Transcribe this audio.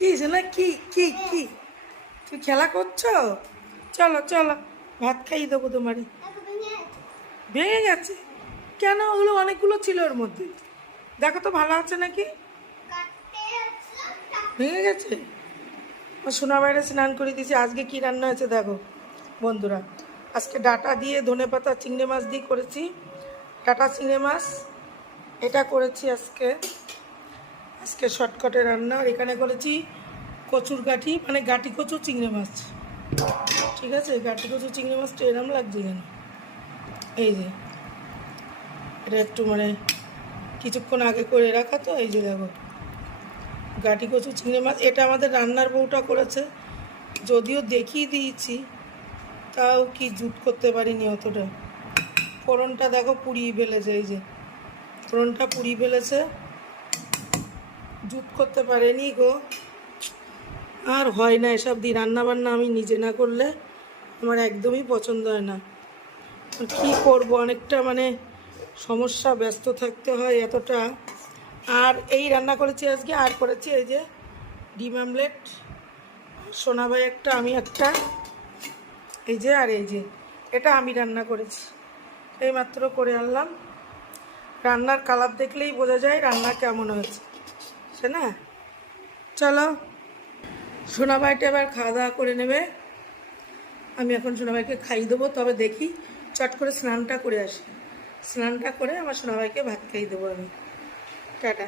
কি না কি কি কি তুই খেলা করছো? চলো চলো, ভাত খাইয়ে দেবো তোমারই। ভেঙে গেছে কেন? ওগুলো অনেকগুলো ছিল ওর মধ্যে, দেখো তো ভালো আছে নাকি। ভেঙে গেছে। সোনা বাইরে স্নান করে দিয়েছি। আজকে কি রান্না হয়েছে দেখো বন্ধুরা। আজকে ডাটা দিয়ে ধনেপাতা চিংড়ি মাছ দিয়ে করেছি, ডাটা চিংড়ি মাছ এটা করেছি আজকে। আজকে শর্টকাটে রান্না। আর এখানে করেছি কচুর গাঠি, মানে গাঠি কচু চিংড়ি মাছ। ঠিক আছে, গাঠি কচু চিংড়ি মাছটা এরম লাগছে কেন? এই যে এটা একটু মানে কিছুক্ষণ আগে করে রাখা, তো এই যে দেখো গাঠি কচু চিংড়ি মাছ। এটা আমাদের রান্নার বউটা করেছে, যদিও দেখিয়ে দিয়েছি তাও কি জুট করতে পারিনি অতটা। ফোড়নটা দেখো পুড়িয়ে ফেলেছে, এই যে ফোড়নটা পুড়িয়ে ফেলেছে, জুট করতে পারেনি গো। আর হয় না এসব দিয়ে রান্নাবান্না, আমি নিজে না করলে আমার একদমই পছন্দ হয় না। কী করবো, অনেকটা মানে সমস্যা, ব্যস্ত থাকতে হয় এতটা। আর এই রান্না করেছি আজকে, আর করেছি এই যে ডিম আমলেট, সোনাভাই একটা আমি একটা, এই যে আর এই যে এটা আমি রান্না করেছি, এইমাত্র করে আনলাম। রান্নার কালার দেখলেই বোঝা যায় রান্না কেমন হয়েছে, সে না। চলো সোনাভাইটা এবার খাওয়া দাওয়া করে নেবে, আমি এখন সোনাভাইকে খাইয়ে দেবো। তবে দেখি চট করে স্নানটা করে আসি, স্নানটা করে আমার সোনাভাইকে ভাত খাইয়ে দেবো আমি। টাটা।